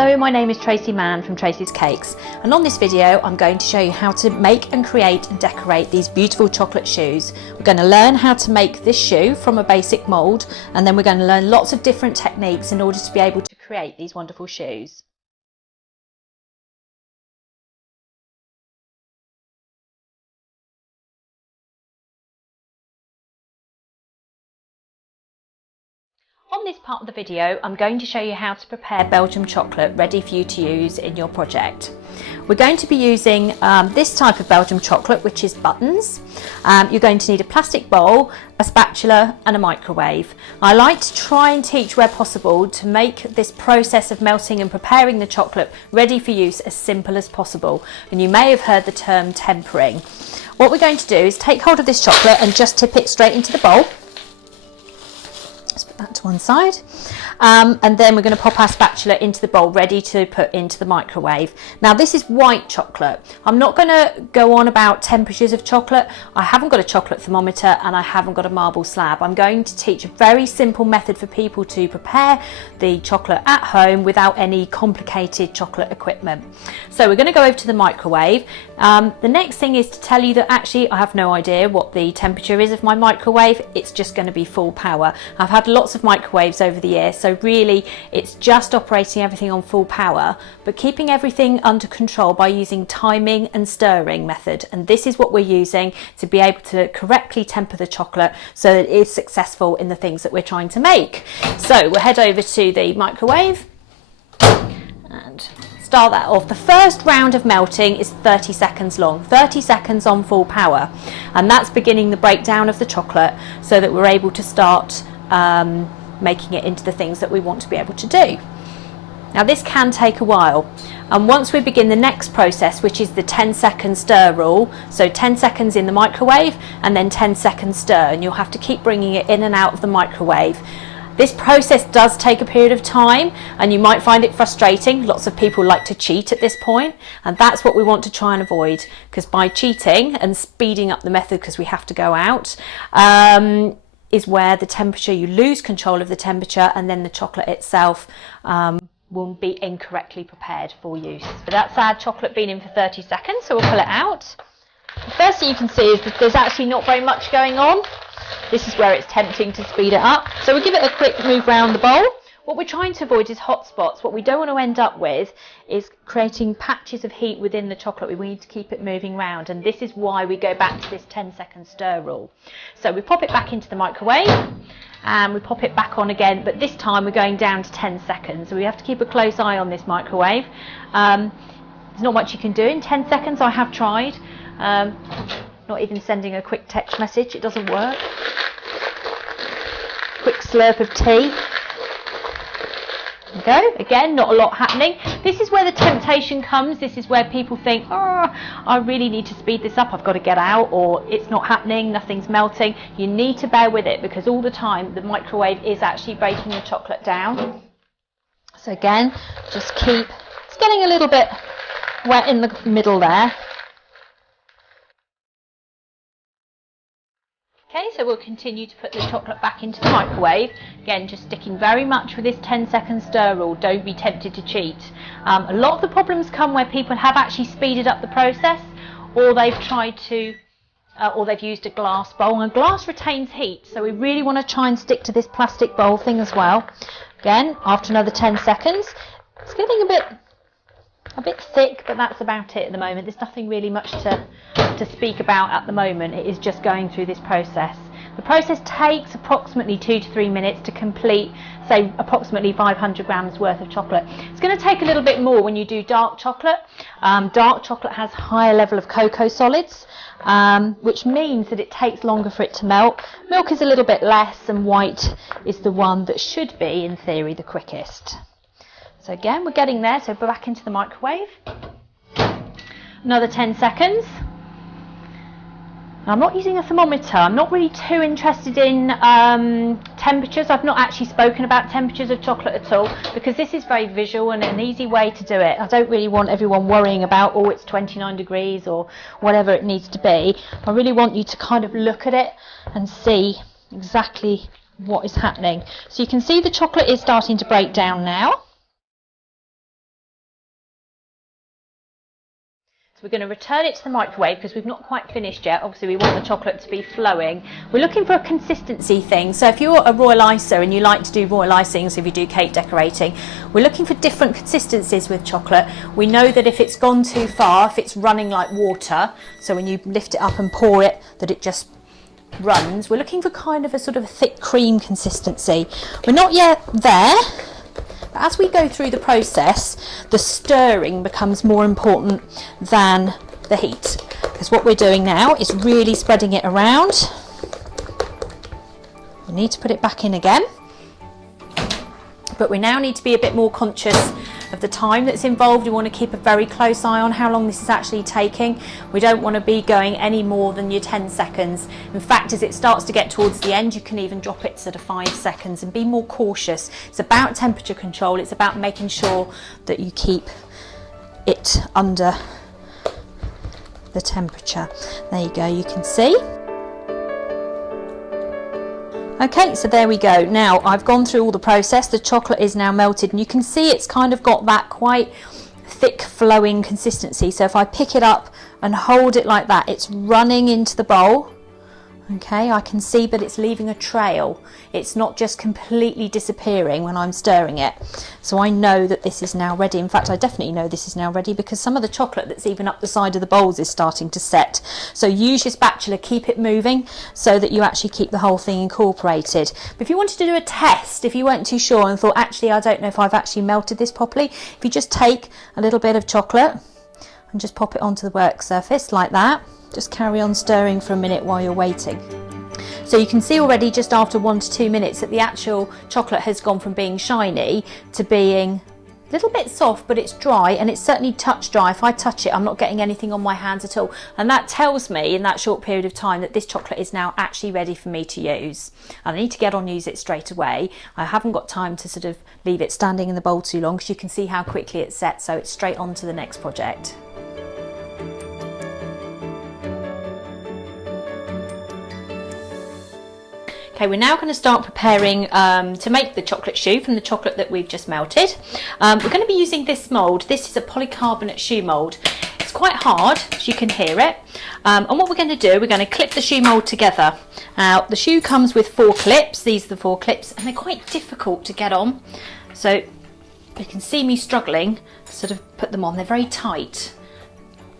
Hello, my name is Tracey Mann from Tracey's Cakes, and on this video I'm going to show you how to make and create and decorate these beautiful chocolate shoes. We're going to learn how to make this shoe from a basic mould, and then we're going to learn lots of different techniques in order to be able to create these wonderful shoes. On this part of the video, I'm going to show you how to prepare Belgium chocolate ready for you to use in your project. We're going to be using this type of Belgium chocolate, which is buttons. You're going to need a plastic bowl, a spatula and a microwave. I like to try and teach where possible to make this process of melting and preparing the chocolate ready for use as simple as possible. And you may have heard the term tempering. What we're going to do is take hold of this chocolate and just tip it straight into the bowl. Put that to one side, and then we're going to pop our spatula into the bowl ready to put into the microwave. Now this is white chocolate. I'm not going to go on about temperatures of chocolate. I haven't got a chocolate thermometer and I haven't got a marble slab. I'm going to teach a very simple method for people to prepare the chocolate at home without any complicated chocolate equipment. So we're going to go over to the microwave. The next thing is to tell you that actually I have no idea what the temperature is of my microwave. It's just going to be full power. I've had lots of microwaves over the years, so really it's just operating everything on full power, but keeping everything under control by using timing and stirring method. And this is what we're using to be able to correctly temper the chocolate so that it is successful in the things that we're trying to make. So we'll head over to the microwave and start that off. The first round of melting is 30 seconds long, 30 seconds on full power, and that's beginning the breakdown of the chocolate so that we're able to start making it into the things that we want to be able to do. Now this can take a while, and once we begin the next process, which is the 10-second stir rule, so 10 seconds in the microwave and then 10 seconds stir, and you'll have to keep bringing it in and out of the microwave. This process does take a period of time and you might find it frustrating. Lots of people like to cheat at this point, and that's what we want to try and avoid, because by cheating and speeding up the method because we have to go out, is where the temperature, you lose control of the temperature, and then the chocolate itself will be incorrectly prepared for use. So that's our chocolate been in for 30 seconds, so we'll pull it out. The first thing you can see is that there's actually not very much going on. This is where it's tempting to speed it up. So we'll give it a quick move around the bowl. What we're trying to avoid is hot spots. What we don't want to end up with is creating patches of heat within the chocolate. We need to keep it moving around, and this is why we go back to this 10-second stir rule. So we pop it back into the microwave and we pop it back on again, but this time we're going down to 10 seconds. So we have to keep a close eye on this microwave. There's not much you can do in 10 seconds. I have tried. Not even sending a quick text message, it doesn't work. Quick slurp of tea. Go again, not a lot happening. This is where the temptation comes. This is where people think, oh, I really need to speed this up, I've got to get out, or it's not happening, nothing's melting. You need to bear with it, because all the time the microwave is actually breaking the chocolate down. So again, just keep, it's getting a little bit wet in the middle there. Okay, so we'll continue to put the chocolate back into the microwave. Again, just sticking very much with this 10-second stir rule. Don't be tempted to cheat. A lot of the problems come where people have actually speeded up the process, or they've tried to, or they've used a glass bowl, and glass retains heat, so we really want to try and stick to this plastic bowl thing as well. Again, after another 10 seconds, it's getting a bit thick, but that's about it at the moment. There's nothing really much to speak about at the moment. It is just going through this process. The process takes approximately 2 to 3 minutes to complete, say approximately 500 grams worth of chocolate. It's going to take a little bit more when you do dark chocolate. Dark chocolate has higher level of cocoa solids, which means that it takes longer for it to melt. Milk is a little bit less, and white is the one that should be, in theory, the quickest. So again, we're getting there, so back into the microwave. Another 10 seconds. I'm not using a thermometer. I'm not really too interested in temperatures. I've not actually spoken about temperatures of chocolate at all, because this is very visual and an easy way to do it. I don't really want everyone worrying about, oh, it's 29 degrees or whatever it needs to be. I really want you to kind of look at it and see exactly what is happening. So you can see the chocolate is starting to break down now. So we're going to return it to the microwave because we've not quite finished yet. Obviously we want the chocolate to be flowing. We're looking for a consistency thing. So if you're a royal icer and you like to do royal icings, if you do cake decorating, we're looking for different consistencies with chocolate. We know that if it's gone too far, if it's running like water, so when you lift it up and pour it, that it just runs. We're looking for kind of a sort of a thick cream consistency. We're not yet there. But as we go through the process, the stirring becomes more important than the heat, because what we're doing now is really spreading it around. We need to put it back in again, but we now need to be a bit more conscious of the time that's involved. We want to keep a very close eye on how long this is actually taking. We don't want to be going any more than your 10 seconds. In fact, as it starts to get towards the end, you can even drop it to the 5 seconds and be more cautious. It's about temperature control. It's about making sure that you keep it under the temperature. There you go, you can see. Okay, so there we go. Now I've gone through all the process. The chocolate is now melted and you can see it's kind of got that quite thick flowing consistency. So if I pick it up and hold it like that, it's running into the bowl. Okay, I can see, but it's leaving a trail. It's not just completely disappearing when I'm stirring it. So I know that this is now ready. In fact, I definitely know this is now ready because some of the chocolate that's even up the side of the bowls is starting to set. So use your spatula, keep it moving so that you actually keep the whole thing incorporated. But if you wanted to do a test, if you weren't too sure and thought, actually, I don't know if I've actually melted this properly, if you just take a little bit of chocolate and just pop it onto the work surface like that, just carry on stirring for a minute while you're waiting. So you can see already just after 1 to 2 minutes that the actual chocolate has gone from being shiny to being a little bit soft, but it's dry, and it's certainly touch dry. If I touch it, I'm not getting anything on my hands at all. And that tells me in that short period of time that this chocolate is now actually ready for me to use. And I need to get on and use it straight away. I haven't got time to sort of leave it standing in the bowl too long because you can see how quickly it's set. So it's straight on to the next project. Okay, we're now going to start preparing to make the chocolate choux from the chocolate that we've just melted. We're going to be using this mould. This is a polycarbonate choux mould. It's quite hard, as you can hear it. And what we're going to do, we're going to clip the choux mould together. Now, the choux comes with 4 clips. These are the 4 clips, and they're quite difficult to get on. So you can see me struggling to sort of put them on. They're very tight.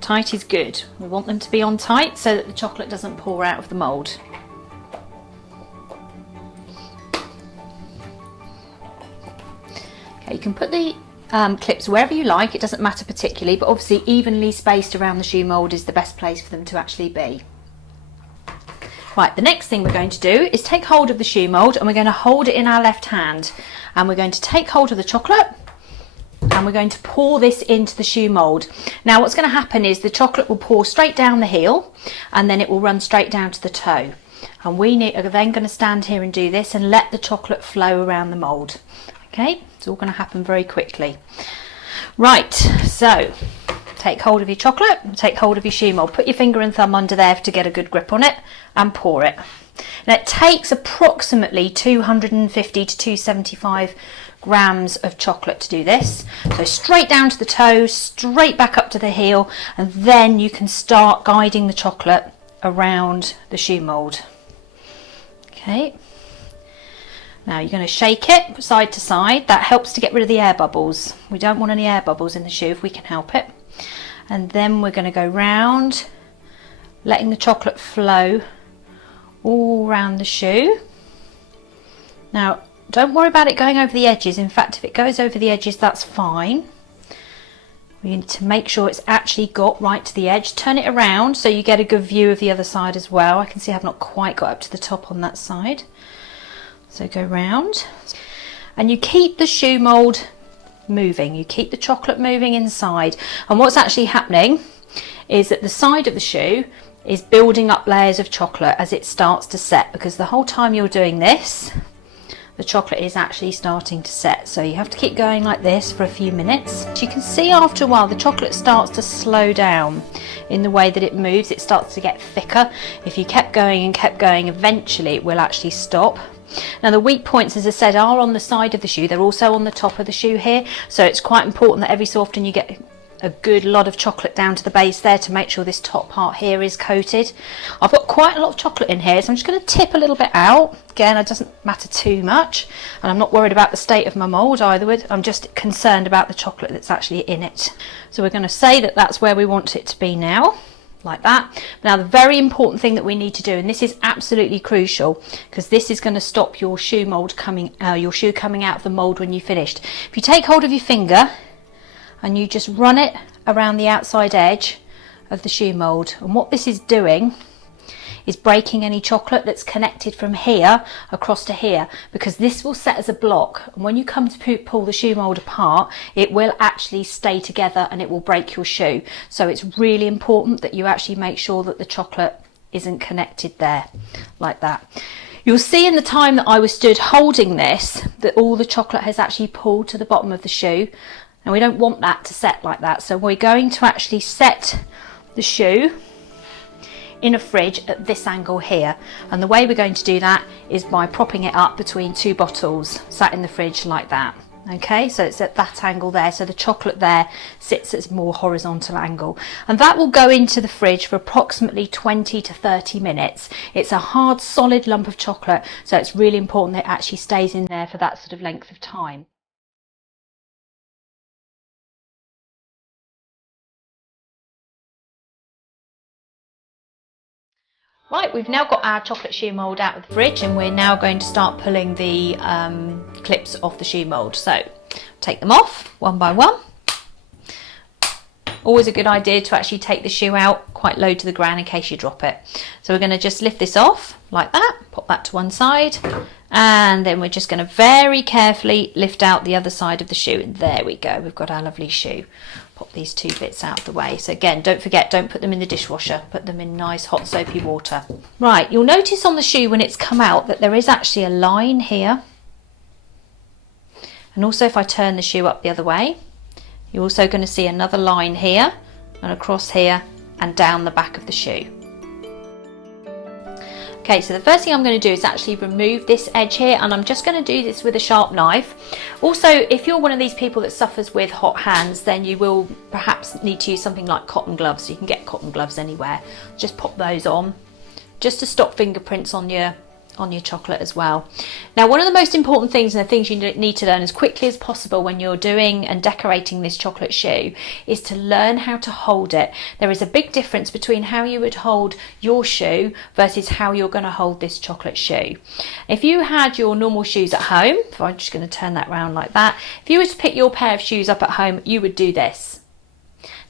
Tight is good. We want them to be on tight so that the chocolate doesn't pour out of the mould. You can put the clips wherever you like, it doesn't matter particularly, but obviously evenly spaced around the choux mould is the best place for them to actually be. Right, the next thing we're going to do is take hold of the choux mould and we're going to hold it in our left hand, and we're going to take hold of the chocolate and we're going to pour this into the choux mould. Now what's going to happen is the chocolate will pour straight down the heel and then it will run straight down to the toe. And we are then going to stand here and do this and let the chocolate flow around the mould. Okay, it's all going to happen very quickly. Right, so take hold of your chocolate, take hold of your choux mould, put your finger and thumb under there to get a good grip on it and pour it. Now it takes approximately 250 to 275 grams of chocolate to do this. So straight down to the toe, straight back up to the heel, and then you can start guiding the chocolate around the choux mould. Okay. Now you're going to shake it side to side. That helps to get rid of the air bubbles. We don't want any air bubbles in the choux if we can help it. And then we're going to go round, letting the chocolate flow all around the choux. Now don't worry about it going over the edges. In fact, if it goes over the edges, that's fine. We need to make sure it's actually got right to the edge. Turn it around so you get a good view of the other side as well. I can see I've not quite got up to the top on that side. So go round and you keep the choux mould moving, you keep the chocolate moving inside, and what's actually happening is that the side of the choux is building up layers of chocolate as it starts to set, because the whole time you're doing this the chocolate is actually starting to set. So you have to keep going like this for a few minutes. As you can see, after a while the chocolate starts to slow down in the way that it moves. It starts to get thicker. If you kept going and kept going, eventually it will actually stop. Now the weak points, as I said, are on the side of the choux. They're also on the top of the choux here, so it's quite important that every so often you get a good lot of chocolate down to the base there to make sure this top part here is coated. I've got quite a lot of chocolate in here, so I'm just going to tip a little bit out. Again, it doesn't matter too much, and I'm not worried about the state of my mould either. I'm just concerned about the chocolate that's actually in it. So we're going to say that that's where we want it to be now, like that. Now the very important thing that we need to do, and this is absolutely crucial because this is going to stop your shoe mould coming, your shoe coming out of the mould when you finished. If you take hold of your finger and you just run it around the outside edge of the shoe mould, and what this is doing is breaking any chocolate that's connected from here across to here, because this will set as a block, and when you come to pull the shoe mould apart, it will actually stay together and it will break your shoe. So it's really important that you actually make sure that the chocolate isn't connected there, like that. You'll see in the time that I was stood holding this that all the chocolate has actually pulled to the bottom of the shoe, and we don't want that to set like that. So we're going to actually set the shoe in a fridge at this angle here, and the way we're going to do that is by propping it up between two bottles sat in the fridge like that. Okay, so it's at that angle there, so the chocolate there sits at a more horizontal angle, and that will go into the fridge for approximately 20 to 30 minutes. It's a hard solid lump of chocolate, so it's really important that it actually stays in there for that sort of length of time. Right, we've now got our chocolate shoe mould out of the fridge, and we're now going to start pulling the clips off the shoe mould. So take them off one by one. Always a good idea to actually take the shoe out quite low to the ground in case you drop it. So we're going to just lift this off like that, pop that to one side, and then we're just going to very carefully lift out the other side of the shoe. And there we go, we've got our lovely shoe. Pop these two bits out of the way. So again, don't forget, don't put them in the dishwasher, put them in nice hot soapy water. Right, you'll notice on the shoe when it's come out that there is actually a line here, and also if I turn the shoe up the other way, you're also going to see another line here and across here and down the back of the shoe. Okay, so the first thing I'm going to do is actually remove this edge here, and I'm just going to do this with a sharp knife. Also, if you're one of these people that suffers with hot hands, then you will perhaps need to use something like cotton gloves. You can get cotton gloves anywhere. Just pop those on, just to stop fingerprints on your chocolate as well. Now, one of the most important things, and the things you need to learn as quickly as possible when you're doing and decorating this chocolate shoe, is to learn how to hold it. There is a big difference between how you would hold your shoe versus how you're going to hold this chocolate shoe. If you had your normal shoes at home, if I'm just going to turn that round like that, if you were to pick your pair of shoes up at home, you would do this.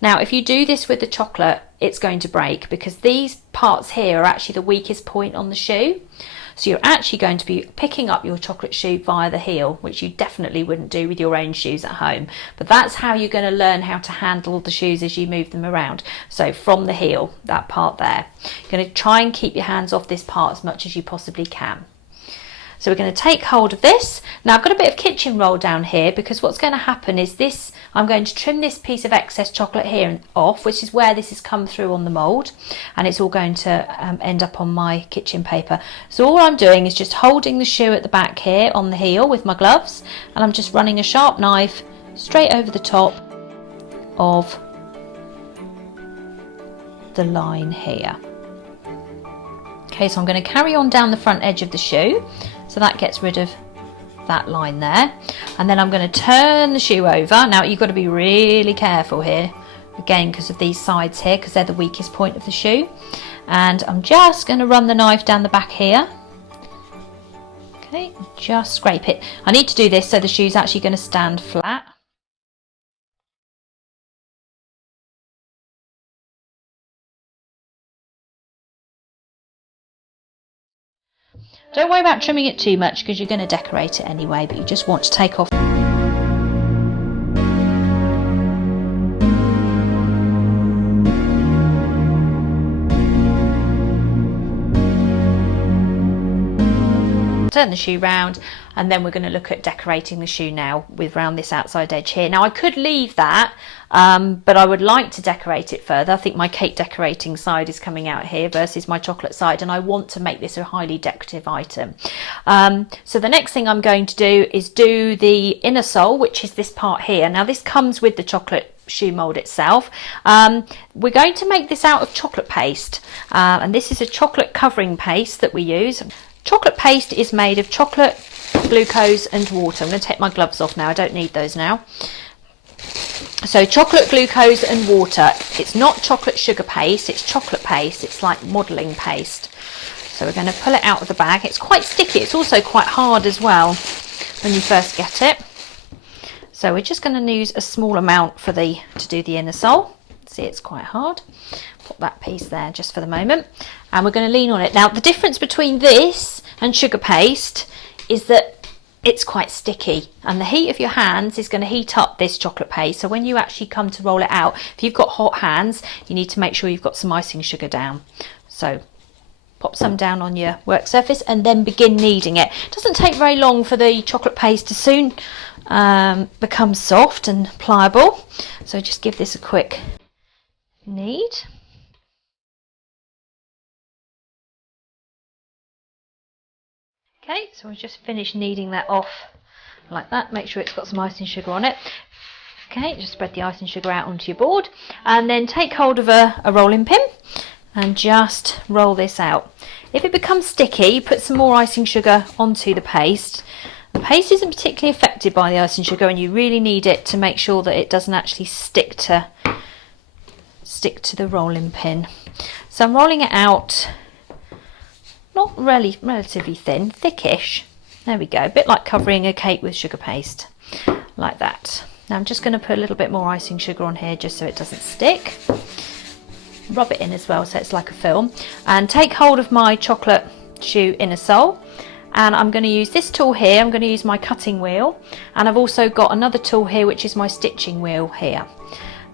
Now, if you do this with the chocolate, it's going to break, because these parts here are actually the weakest point on the shoe. So you're actually going to be picking up your chocolate shoe via the heel, which you definitely wouldn't do with your own shoes at home. But that's how you're going to learn how to handle the shoes as you move them around. So from the heel, that part there. You're going to try and keep your hands off this part as much as you possibly can. So we're going to take hold of this. Now I've got a bit of kitchen roll down here, because what's going to happen is this, I'm going to trim this piece of excess chocolate here off, which is where this has come through on the mould, and it's all going to end up on my kitchen paper. So all I'm doing is just holding the shoe at the back here on the heel with my gloves, and I'm just running a sharp knife straight over the top of the line here. Okay, so I'm going to carry on down the front edge of the shoe, so that gets rid of that line there, and then I'm going to turn the shoe over. Now you've got to be really careful here, again because of these sides here, because they're the weakest point of the shoe, and I'm just going to run the knife down the back here. Okay, just scrape it. I need to do this so the shoe's actually going to stand flat. Don't worry about trimming it too much, because you're going to decorate it anyway, but you just want to take off. Turn the shoe round, and then we're going to look at decorating the shoe now with around this outside edge here. Now I could leave that, but I would like to decorate it further. I think my cake decorating side is coming out here versus my chocolate side, and I want to make this a highly decorative item. So the next thing I'm going to do is do the inner sole, which is this part here. Now this comes with the chocolate shoe mould itself. We're going to make this out of chocolate paste, and this is a chocolate covering paste that we use. Chocolate paste is made of chocolate, glucose and water. I'm going to take my gloves off now, I don't need those now. So chocolate, glucose and water. It's not chocolate sugar paste, it's chocolate paste. It's like modelling paste. So we're going to pull it out of the bag. It's quite sticky, it's also quite hard as well when you first get it. So we're just going to use a small amount to do the inner sole. See, it's quite hard. Put that piece there just for the moment, and we're going to lean on it. Now the difference between this and sugar paste is that it's quite sticky, and the heat of your hands is going to heat up this chocolate paste. So when you actually come to roll it out, if you've got hot hands, you need to make sure you've got some icing sugar down. So pop some down on your work surface and then begin kneading it. It doesn't take very long for the chocolate paste to soon become soft and pliable. So just give this a quick knead. Okay, so we've just finished kneading that off like that. Make sure it's got some icing sugar on it. Okay, just spread the icing sugar out onto your board, and then take hold of a rolling pin and just roll this out. If it becomes sticky, put some more icing sugar onto the paste. The paste isn't particularly affected by the icing sugar, and you really need it to make sure that it doesn't actually stick to the rolling pin. So I'm rolling it out, not really relatively thin, thickish. There we go, a bit like covering a cake with sugar paste, like that. Now I'm just going to put a little bit more icing sugar on here just so it doesn't stick. Rub it in as well so it's like a film, and take hold of my chocolate shoe inner sole, and I'm going to use this tool here. I'm going to use my cutting wheel, and I've also got another tool here which is my stitching wheel here,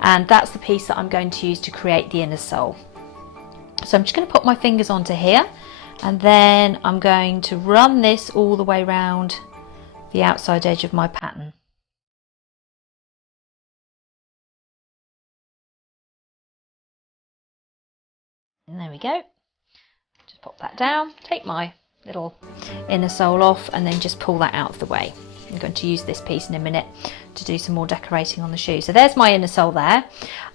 and that's the piece that I'm going to use to create the inner sole. So I'm just going to put my fingers onto here, and then I'm going to run this all the way around the outside edge of my pattern. And there we go. Just pop that down, take my little inner sole off, and then just pull that out of the way. I'm going to use this piece in a minute to do some more decorating on the shoe. So there's my inner sole there.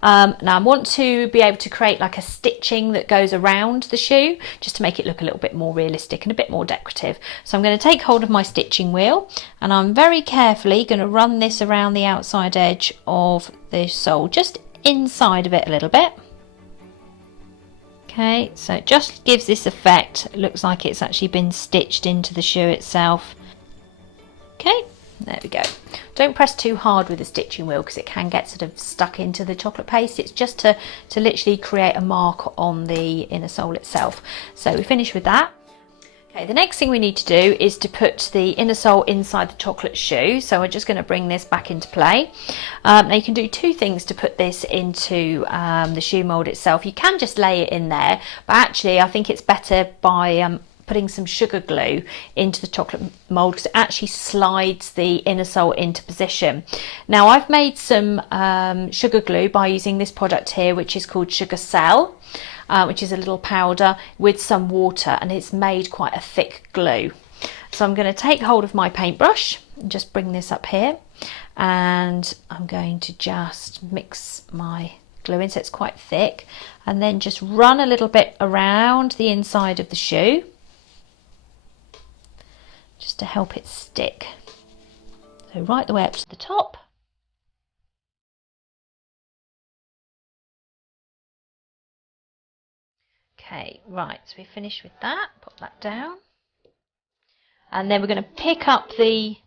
Now I want to be able to create like a stitching that goes around the shoe, just to make it look a little bit more realistic and a bit more decorative. So I'm going to take hold of my stitching wheel, and I'm very carefully going to run this around the outside edge of the sole, just inside of it a little bit. Okay, so it just gives this effect. It looks like it's actually been stitched into the shoe itself. Okay, there we go. Don't press too hard with the stitching wheel because it can get sort of stuck into the chocolate paste. It's just to literally create a mark on the inner sole itself. So we finish with that. Okay, the next thing we need to do is to put the inner sole inside the chocolate shoe. So we're just going to bring this back into play. Now you can do two things to put this into the shoe mould itself. You can just lay it in there, but actually I think it's better by putting some sugar glue into the chocolate mould, because it actually slides the inner sole into position. Now I've made some sugar glue by using this product here, which is called Sugar Cell. Which is a little powder with some water, and it's made quite a thick glue. So I'm going to take hold of my paintbrush and just bring this up here, and I'm going to just mix my glue in so it's quite thick, and then just run a little bit around the inside of the shoe just to help it stick. So right the way up to the top. Okay, right, so we finish with that, pop that down, and then we're going to pick up the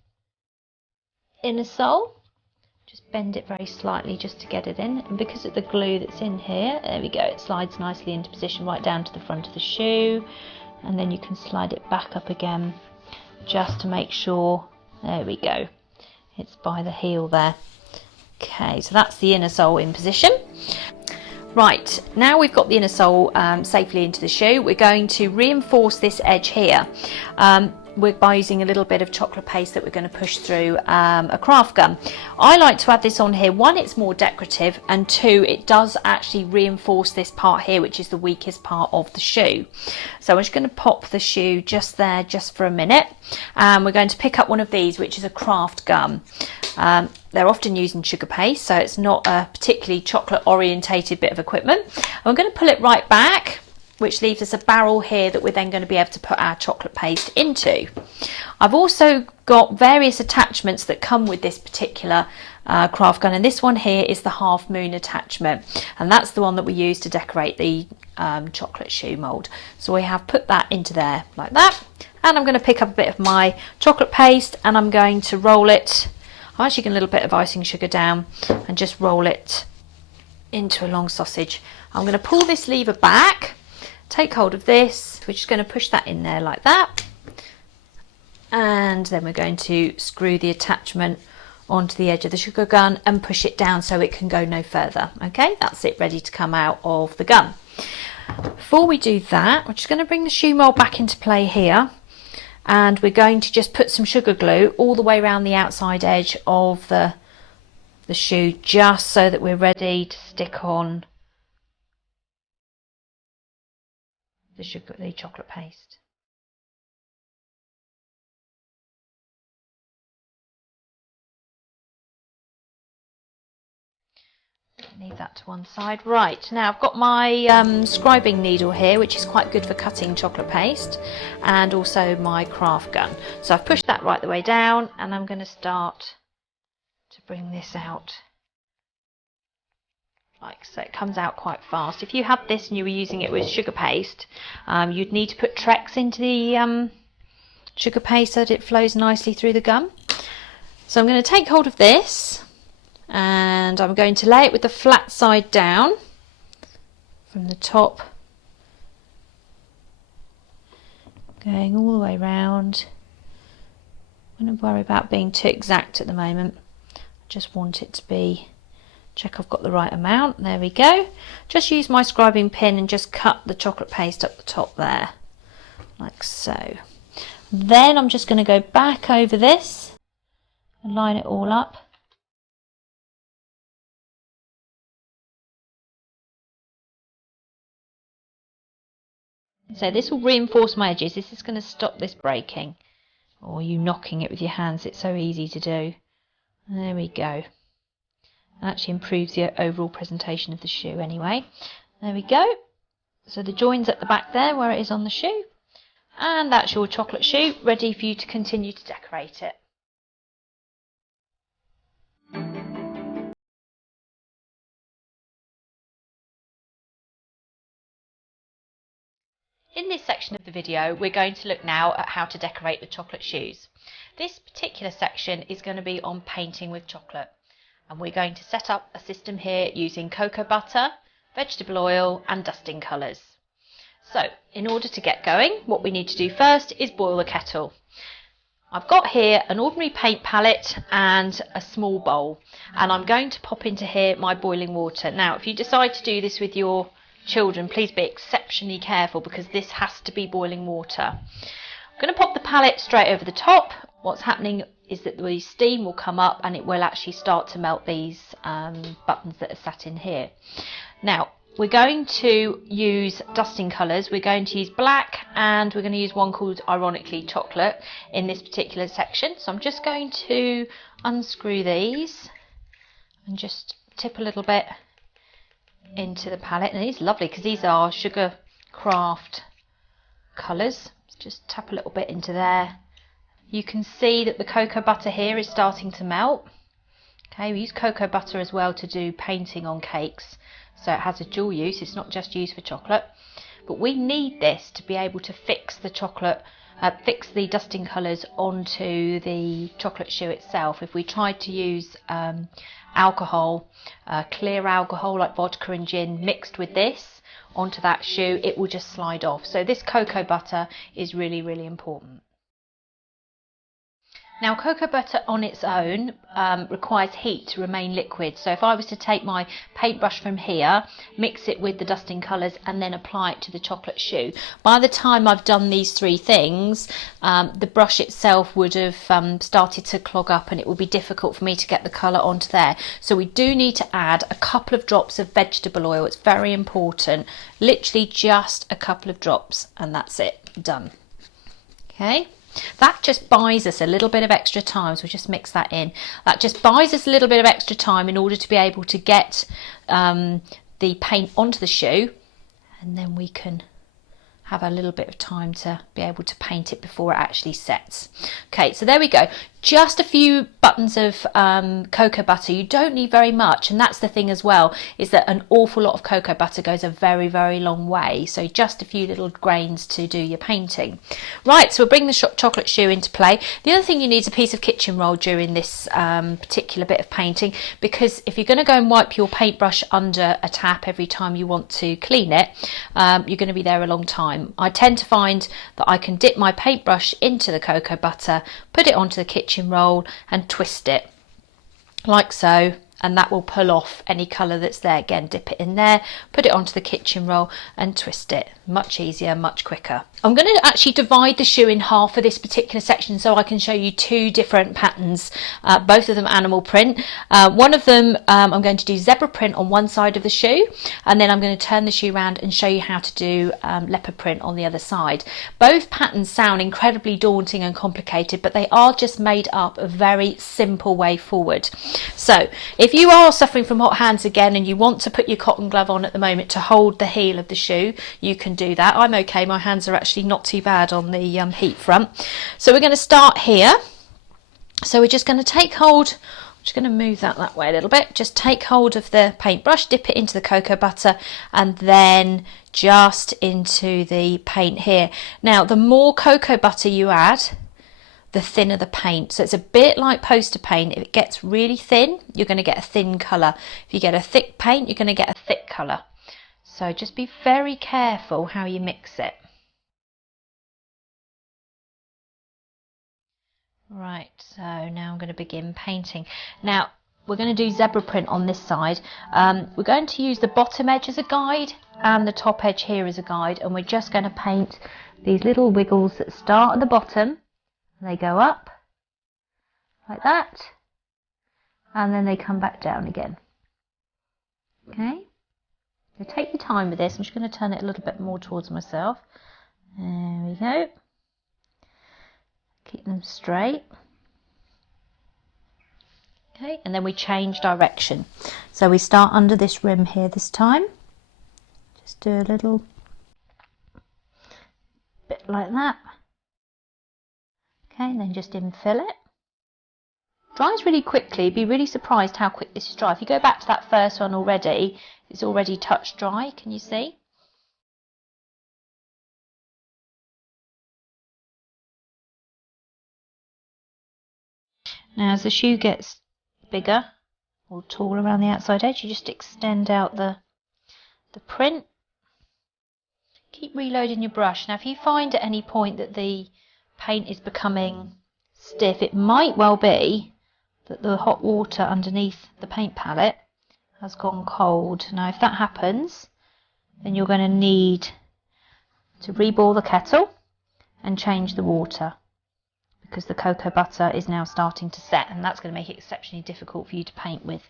inner sole, just bend it very slightly just to get it in, and because of the glue that's in here, there we go, it slides nicely into position right down to the front of the shoe, and then you can slide it back up again just to make sure, there we go, it's by the heel there. Okay, so that's the inner sole in position. Right, now we've got the inner sole safely into the shoe, we're going to reinforce this edge here. we're using a little bit of chocolate paste that we're going to push through a craft gun. I like to add this on here. One, it's more decorative, and two, it does actually reinforce this part here, which is the weakest part of the shoe. So I'm just going to pop the shoe just there, just for a minute, and we're going to pick up one of these, which is a craft gum. They're often used in sugar paste, so it's not a particularly chocolate orientated bit of equipment. I'm going to pull it right back, which leaves us a barrel here that we're then going to be able to put our chocolate paste into. I've also got various attachments that come with this particular craft gun, and this one here is the half moon attachment, and that's the one that we use to decorate the chocolate shoe mould. So we have put that into there like that, and I'm going to pick up a bit of my chocolate paste and I'm going to roll it. I'm actually getting a little bit of icing sugar down and just roll it into a long sausage. I'm going to pull this lever back, take hold of this, we're just going to push that in there like that, and then we're going to screw the attachment onto the edge of the sugar gun and push it down so it can go no further. Okay, that's it, ready to come out of the gun. Before we do that, we're just going to bring the shoe mold back into play here, and we're going to just put some sugar glue all the way around the outside edge of the shoe, just so that we're ready to stick on the chocolate paste. Leave that to one side. Right, now I've got my scribing needle here, which is quite good for cutting chocolate paste, and also my craft gun. So I've pushed that right the way down, and I'm going to start to bring this out like so. It comes out quite fast. If you had this and you were using it with sugar paste, you'd need to put Trex into the sugar paste so that it flows nicely through the gum. So I'm going to take hold of this, and I'm going to lay it with the flat side down from the top, going all the way around. I don't worry about being too exact at the moment. I just want it to be, check I've got the right amount. There we go. Just use my scribing pin and just cut the chocolate paste up the top there, like so. Then I'm just going to go back over this and line it all up. So this will reinforce my edges. This is going to stop this breaking, or you knocking it with your hands. It's so easy to do. There we go. It actually improves the overall presentation of the shoe anyway. There we go. So the join's at the back there where it is on the shoe, and that's your chocolate shoe, ready for you to continue to decorate it. In this section of the video, we're going to look now at how to decorate the chocolate shoes. This particular section is going to be on painting with chocolate, and we're going to set up a system here using cocoa butter, vegetable oil and dusting colours. So in order to get going, what we need to do first is boil the kettle. I've got here an ordinary paint palette and a small bowl, and I'm going to pop into here my boiling water. Now if you decide to do this with your children, please be exceptionally careful, because this has to be boiling water. I'm going to pop the palette straight over the top. What's happening is that the steam will come up and it will actually start to melt these buttons that are sat in here. Now we're going to use dusting colours. We're going to use black, and we're going to use one called, ironically, chocolate in this particular section. So I'm just going to unscrew these and just tip a little bit into the palette, and it's lovely because these are sugar craft colours. Just tap a little bit into there. You can see that the cocoa butter here is starting to melt. Okay, we use cocoa butter as well to do painting on cakes, so it has a dual use. It's not just used for chocolate, but we need this to be able to fix the chocolate, fix the dusting colours onto the chocolate shoe itself. If we tried to use alcohol, clear alcohol like vodka and gin mixed with this onto that shoe, it will just slide off. So this cocoa butter is really, really important. Now, cocoa butter on its own requires heat to remain liquid. So if I was to take my paintbrush from here, mix it with the dusting colours and then apply it to the chocolate shoe, by the time I've done these three things, the brush itself would have started to clog up and it would be difficult for me to get the colour onto there. So we do need to add a couple of drops of vegetable oil. It's very important. Literally just a couple of drops and that's it. Done. Okay. That just buys us a little bit of extra time, so we'll just mix that in. That just buys us a little bit of extra time in order to be able to get the paint onto the shoe, and then we can have a little bit of time to be able to paint it before it actually sets. Okay, so there we go. Just a few buttons of cocoa butter. You don't need very much, and that's the thing as well, is that an awful lot of cocoa butter goes a very, very long way. So just a few little grains to do your painting. Right, so we'll bring the chocolate shoe into play. The other thing you need is a piece of kitchen roll during this particular bit of painting, because if you're going to go and wipe your paintbrush under a tap every time you want to clean it, you're going to be there a long time. I tend to find that I can dip my paintbrush into the cocoa butter, put it onto the kitchen roll and twist it like so, and that will pull off any colour that's there. Again, dip it in there, put it onto the kitchen roll and twist it. Much easier, much quicker. I'm going to actually divide the shoe in half for this particular section so I can show you two different patterns, both of them animal print. One of them I'm going to do zebra print on one side of the shoe, and then I'm going to turn the shoe around and show you how to do leopard print on the other side. Both patterns sound incredibly daunting and complicated, but they are just made up a very simple way forward. So if you are suffering from hot hands again and you want to put your cotton glove on at the moment to hold the heel of the shoe, you can do that. I'm okay, my hands are actually not too bad on the heat front. So we're going to start here. So we're just going to take hold, I'm just going to move that way a little bit, just take hold of the paintbrush, dip it into the cocoa butter and then just into the paint here. Now the more cocoa butter you add, the thinner the paint. So it's a bit like poster paint. If it gets really thin, you're going to get a thin colour. If you get a thick paint, you're going to get a thick colour. So just be very careful how you mix it. Right, so now I'm going to begin painting. Now we're going to do zebra print on this side. We're going to use the bottom edge as a guide and the top edge here as a guide, and we're just going to paint these little wiggles that start at the bottom. They go up like that, and then they come back down again. Okay, so take your time with this. I'm just going to turn it a little bit more towards myself. There we go. Keep them straight. Okay, and then we change direction. So we start under this rim here this time. Just do a little bit like that. Okay, and then just infill it. Dries really quickly. Be really surprised how quick this is dry. If you go back to that first one already, it's already touch dry. Can you see? Now as the shoe gets bigger or tall around the outside edge, you just extend out the print. Keep reloading your brush. Now if you find at any point that the paint is becoming stiff, it might well be that the hot water underneath the paint palette has gone cold. Now if that happens, then you're going to need to reboil the kettle and change the water, because the cocoa butter is now starting to set, and that's going to make it exceptionally difficult for you to paint with.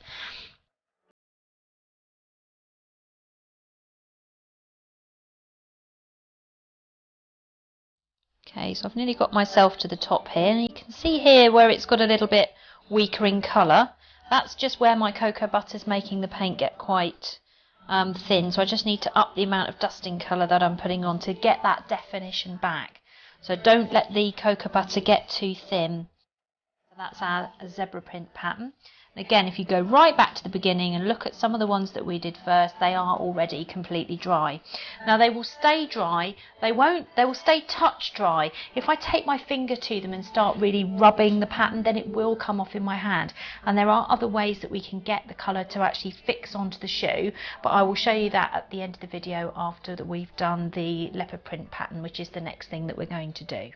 Okay, so I've nearly got myself to the top here, and you can see here where it's got a little bit weaker in colour. That's just where my cocoa butter is making the paint get quite thin, so I just need to up the amount of dusting colour that I'm putting on to get that definition back. So don't let the cocoa butter get too thin. So that's our zebra print pattern. And again, if you go right back to the beginning and look at some of the ones that we did first, they are already completely dry. Now they will stay dry, they will stay touch dry. If I take my finger to them and start really rubbing the pattern, then it will come off in my hand. And there are other ways that we can get the colour to actually fix onto the shoe, but I will show you that at the end of the video after that we've done the leopard print pattern, which is the next thing that we're going to do.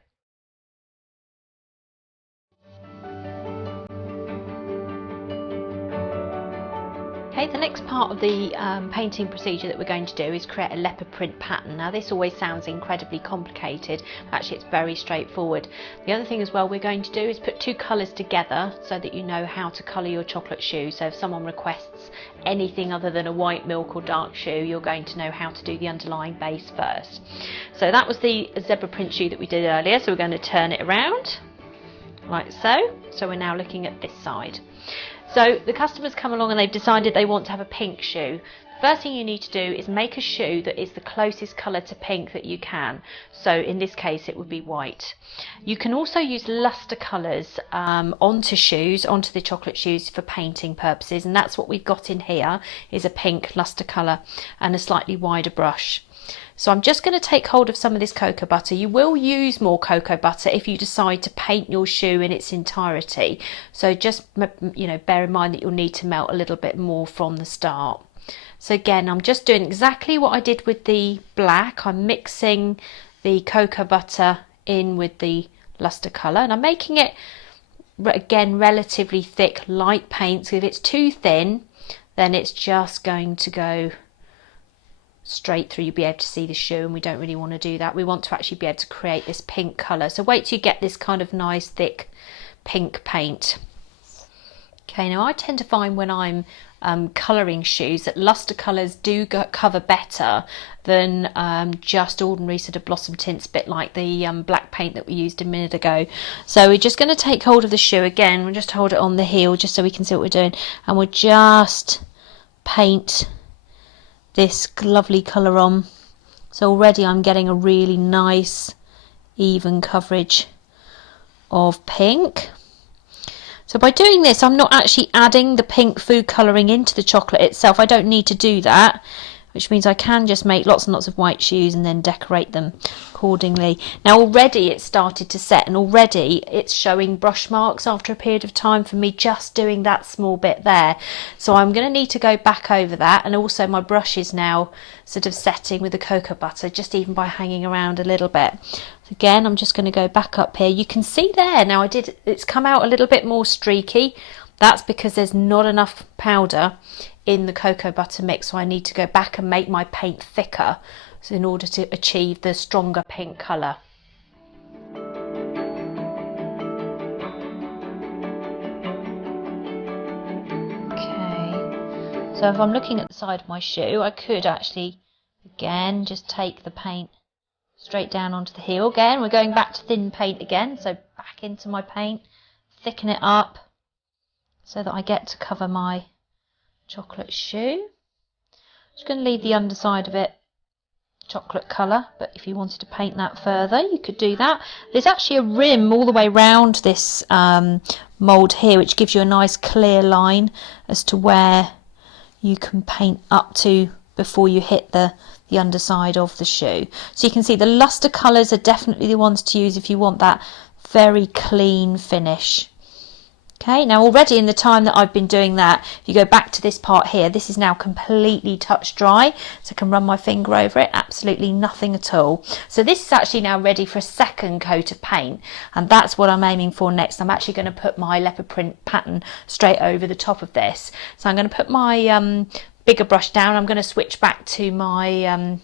Okay, the next part of the painting procedure that we're going to do is create a leopard print pattern. Now this always sounds incredibly complicated, actually it's very straightforward. The other thing as well we're going to do is put two colours together so that you know how to colour your chocolate shoe. So if someone requests anything other than a white milk or dark shoe, you're going to know how to do the underlying base first. So that was the zebra print shoe that we did earlier, so we're going to turn it around like so. So we're now looking at this side. So the customers come along and they've decided they want to have a pink shoe. First thing you need to do is make a shoe that is the closest colour to pink that you can. So in this case it would be white. You can also use luster colours onto the chocolate shoes for painting purposes, and that's what we've got in here, is a pink luster colour and a slightly wider brush. So I'm just going to take hold of some of this cocoa butter. You will use more cocoa butter if you decide to paint your shoe in its entirety. So just, you know, bear in mind that you'll need to melt a little bit more from the start. So again, I'm just doing exactly what I did with the black. I'm mixing the cocoa butter in with the luster colour, and I'm making it, again, relatively thick, light paint. So if it's too thin, then it's just going to go straight through. You'll be able to see the shoe, and we don't really want to do that. We want to actually be able to create this pink colour. So wait till you get this kind of nice thick pink paint. Okay, now I tend to find when I'm colouring shoes that luster colours do cover better than just ordinary sort of blossom tints, a bit like the black paint that we used a minute ago. So we're just going to take hold of the shoe again. We'll just hold it on the heel just so we can see what we're doing, and we'll just paint this lovely colour on. So already I'm getting a really nice even coverage of pink. So by doing this, I'm not actually adding the pink food colouring into the chocolate itself. I don't need to do that, which means I can just make lots and lots of white shoes and then decorate them accordingly. Now already it's started to set, and already it's showing brush marks after a period of time for me just doing that small bit there. So I'm going to need to go back over that, and also my brush is now sort of setting with the cocoa butter just even by hanging around a little bit. So again, I'm just going to go back up here. You can see there now it's come out a little bit more streaky. That's because there's not enough powder in the cocoa butter mix, so I need to go back and make my paint thicker in order to achieve the stronger pink colour. Okay, so if I'm looking at the side of my shoe, I could actually again just take the paint straight down onto the heel. Again, we're going back to thin paint again, so back into my paint, thicken it up so that I get to cover my chocolate shoe. Just going to leave the underside of it chocolate colour, but if you wanted to paint that further, you could do that. There's actually a rim all the way around this mould here, which gives you a nice clear line as to where you can paint up to before you hit the underside of the shoe. So you can see the luster colours are definitely the ones to use if you want that very clean finish. Okay, now already in the time that I've been doing that, if you go back to this part here, this is now completely touch dry, so I can run my finger over it, absolutely nothing at all. So this is actually now ready for a second coat of paint, and that's what I'm aiming for next. I'm actually going to put my leopard print pattern straight over the top of this. So I'm going to put my bigger brush down. I'm going to switch back to my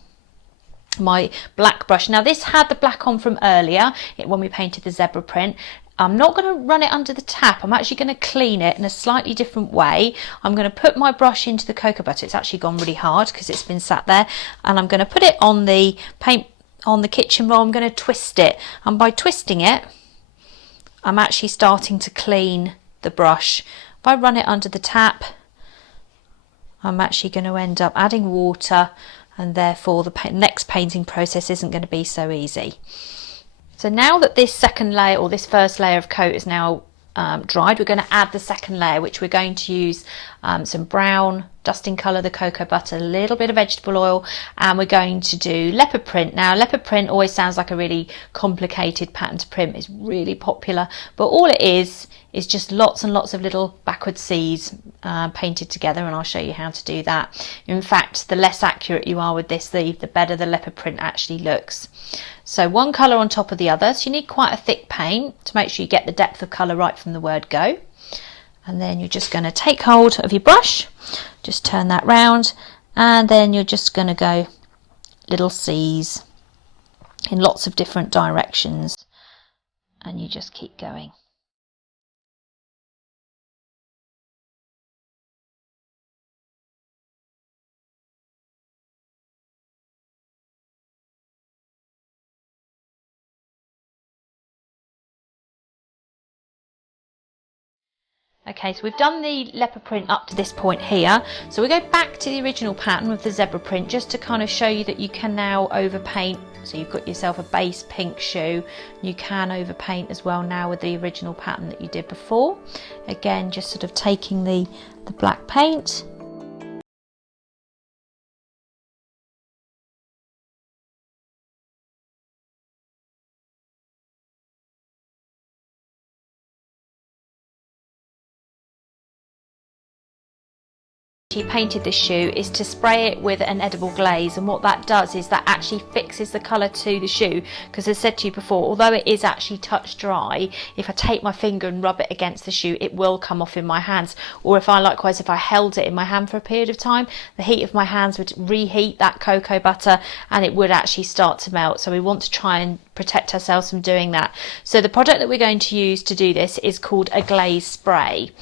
my black brush. Now this had the black on from earlier when we painted the zebra print. I'm not going to run it under the tap. I'm actually going to clean it in a slightly different way. I'm going to put my brush into the cocoa butter. It's actually gone really hard because it's been sat there, and I'm going to put it on the paint on the kitchen roll. I'm going to twist it, and by twisting it I'm actually starting to clean the brush. If I run it under the tap, I'm actually going to end up adding water, and therefore the next painting process isn't going to be so easy. So now that this second layer, or this first layer of coat is now dried, we're going to add the second layer, which we're going to use some brown dusting colour, the cocoa butter, a little bit of vegetable oil, and we're going to do leopard print. Now leopard print always sounds like a really complicated pattern to print. It's really popular, but all it is just lots and lots of little backward C's painted together, and I'll show you how to do that. In fact, the less accurate you are with this, the better the leopard print actually looks. So one colour on top of the other, so you need quite a thick paint to make sure you get the depth of colour right from the word go. And then you're just going to take hold of your brush, just turn that round, and then you're just going to go little C's in lots of different directions, and you just keep going. Okay, so we've done the leopard print up to this point here, so we go back to the original pattern with the zebra print just to kind of show you that you can now overpaint. So you've got yourself a base pink shoe, you can overpaint as well now with the original pattern that you did before. Again, just sort of taking the black paint. You painted this shoe is to spray it with an edible glaze, and what that does is that actually fixes the colour to the shoe, because as I said to you before, although it is actually touch dry, if I take my finger and rub it against the shoe it will come off in my hands, or if I held it in my hand for a period of time, the heat of my hands would reheat that cocoa butter and it would actually start to melt. So we want to try and protect ourselves from doing that. So the product that we're going to use to do this is called a glaze spray,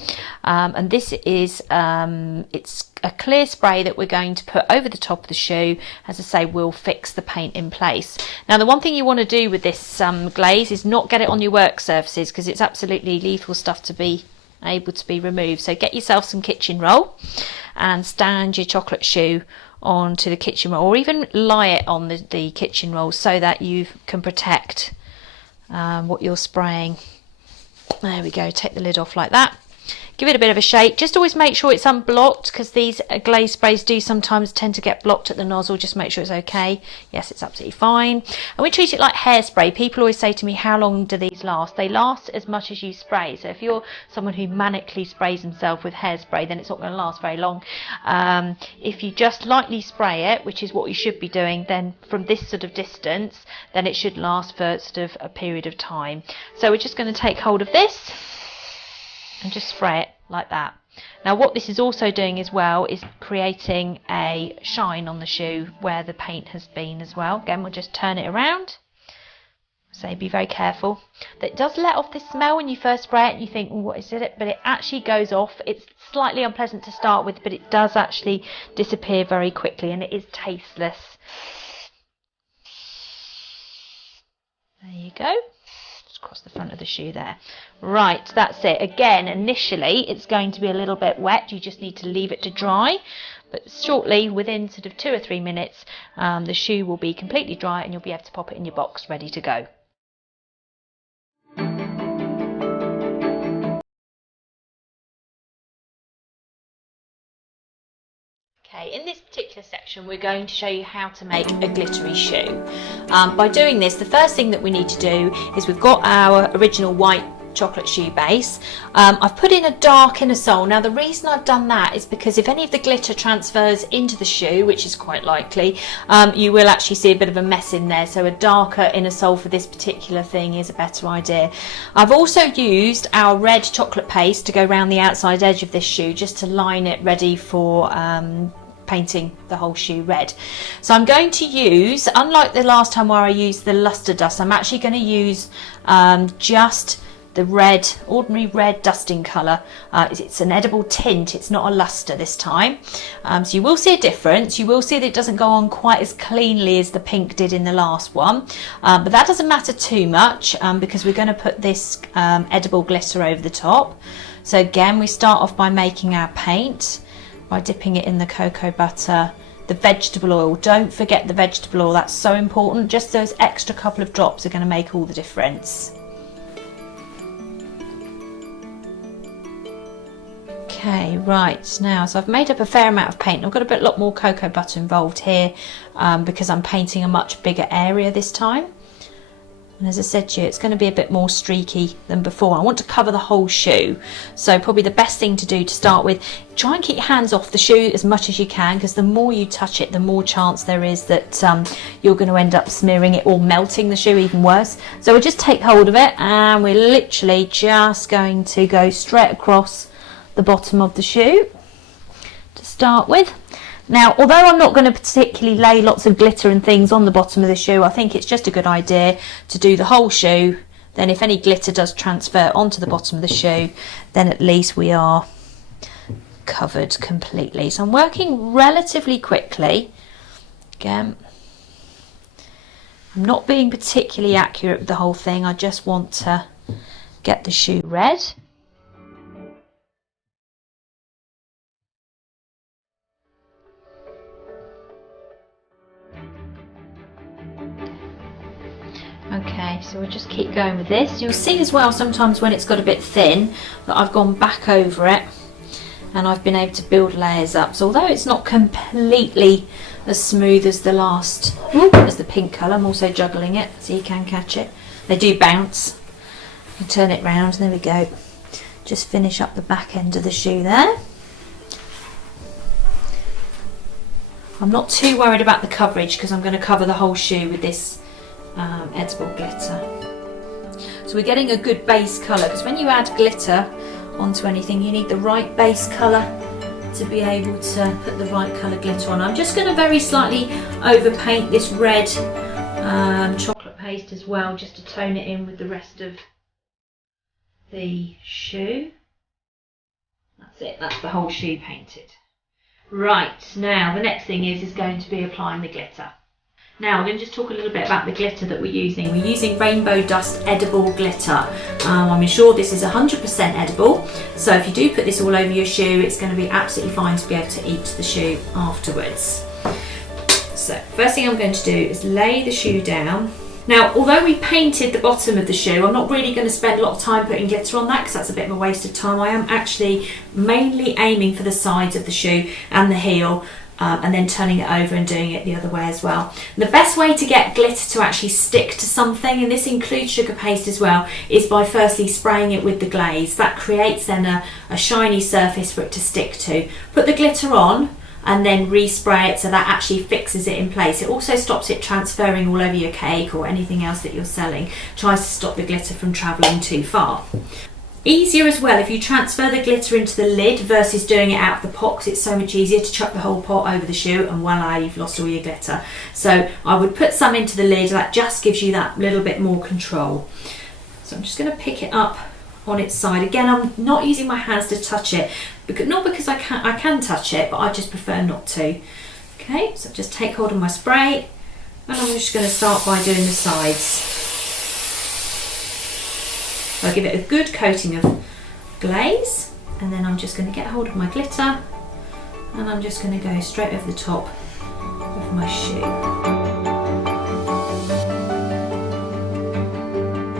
and this is it's a clear spray that we're going to put over the top of the shoe. As I say, will fix the paint in place. Now the one thing you want to do with this glaze is not get it on your work surfaces, because it's absolutely lethal stuff to be able to be removed. So get yourself some kitchen roll and stand your chocolate shoe onto the kitchen roll, or even lie it on the kitchen roll so that you can protect what you're spraying. There we go, take the lid off like that. Give it a bit of a shake. Just always make sure it's unblocked, because these glaze sprays do sometimes tend to get blocked at the nozzle. Just make sure it's okay. Yes, it's absolutely fine. And we treat it like hairspray. People always say to me, how long do these last? They last as much as you spray. So if you're someone who manically sprays himself with hairspray, then it's not going to last very long. If you just lightly spray it, which is what you should be doing, then from this sort of distance, then it should last for sort of a period of time. So we're just going to take hold of this and just spray it like that. Now what this is also doing as well is creating a shine on the shoe where the paint has been as well. Again, we'll just turn it around. So be very careful. That does let off this smell when you first spray it and you think, what is it? But it actually goes off. It's slightly unpleasant to start with, but it does actually disappear very quickly, and it is tasteless. There you go. Across the front of the shoe there. Right, that's it. Again, initially it's going to be a little bit wet. You just need to leave it to dry, but shortly, within sort of 2 or 3 minutes, the shoe will be completely dry and you'll be able to pop it in your box ready to go. Okay, in this particular section we're going to show you how to make a glittery shoe. By doing this, the first thing that we need to do is we've got our original white chocolate shoe base. I've put in a dark inner sole. Now the reason I've done that is because if any of the glitter transfers into the shoe, which is quite likely, you will actually see a bit of a mess in there, so a darker inner sole for this particular thing is a better idea. I've also used our red chocolate paste to go around the outside edge of this shoe just to line it ready for painting the whole shoe red. So I'm going to use, unlike the last time where I used the luster dust, I'm actually going to use just the red, ordinary red dusting colour. It's an edible tint, it's not a luster this time. So you will see a difference. You will see that it doesn't go on quite as cleanly as the pink did in the last one, but that doesn't matter too much because we're going to put this edible glitter over the top. So again, we start off by making our paint by dipping it in the cocoa butter, the vegetable oil. Don't forget the vegetable oil, that's so important. Just those extra couple of drops are going to make all the difference. Okay, right, now, so I've made up a fair amount of paint. I've got a lot more cocoa butter involved here because I'm painting a much bigger area this time. And as I said to you, it's going to be a bit more streaky than before. I want to cover the whole shoe. So probably the best thing to do to start with, try and keep your hands off the shoe as much as you can, because the more you touch it, the more chance there is that you're going to end up smearing it or melting the shoe, even worse. So we'll just take hold of it and we're literally just going to go straight across the bottom of the shoe to start with. Now, although I'm not going to particularly lay lots of glitter and things on the bottom of the shoe, I think it's just a good idea to do the whole shoe. Then if any glitter does transfer onto the bottom of the shoe, then at least we are covered completely. So I'm working relatively quickly. Again, I'm not being particularly accurate with the whole thing. I just want to get the shoe red. Okay, so we'll just keep going with this. You'll see as well sometimes when it's got a bit thin that I've gone back over it and I've been able to build layers up. So although it's not completely as smooth as the last, as the pink colour, I'm also juggling it so you can catch it. They do bounce. You turn it round, there we go. Just finish up the back end of the shoe there. I'm not too worried about the coverage because I'm going to cover the whole shoe with this edible glitter. So we're getting a good base colour, because when you add glitter onto anything you need the right base colour to be able to put the right colour glitter on. I'm just going to very slightly overpaint this red chocolate paste as well, just to tone it in with the rest of the shoe. That's it, that's the whole shoe painted. Right, now the next thing is going to be applying the glitter. Now we're going to just talk a little bit about the glitter that we're using. We're using Rainbow Dust edible glitter. I'm sure this is 100% edible, so if you do put this all over your shoe, it's going to be absolutely fine to be able to eat the shoe afterwards. So first thing I'm going to do is lay the shoe down. Now, although we painted the bottom of the shoe, I'm not really going to spend a lot of time putting glitter on that because that's a bit of a waste of time. I am actually mainly aiming for the sides of the shoe and the heel, and then turning it over and doing it the other way as well. The best way to get glitter to actually stick to something, and this includes sugar paste as well, is by firstly spraying it with the glaze. That creates then a shiny surface for it to stick to. Put the glitter on and then respray it so that actually fixes it in place. It also stops it transferring all over your cake or anything else that you're selling. Tries to stop the glitter from travelling too far. Easier as well if you transfer the glitter into the lid versus doing it out of the pot, because it's so much easier to chuck the whole pot over the shoe and voila, you've lost all your glitter. So I would put some into the lid. That just gives you that little bit more control. So I'm just going to pick it up on its side. Again, I'm not using my hands to touch it, not because I can touch it, but I just prefer not to. Okay, so just take hold of my spray and I'm just going to start by doing the sides. I'll give it a good coating of glaze, and then I'm just going to get hold of my glitter and I'm just going to go straight over the top of my shoe.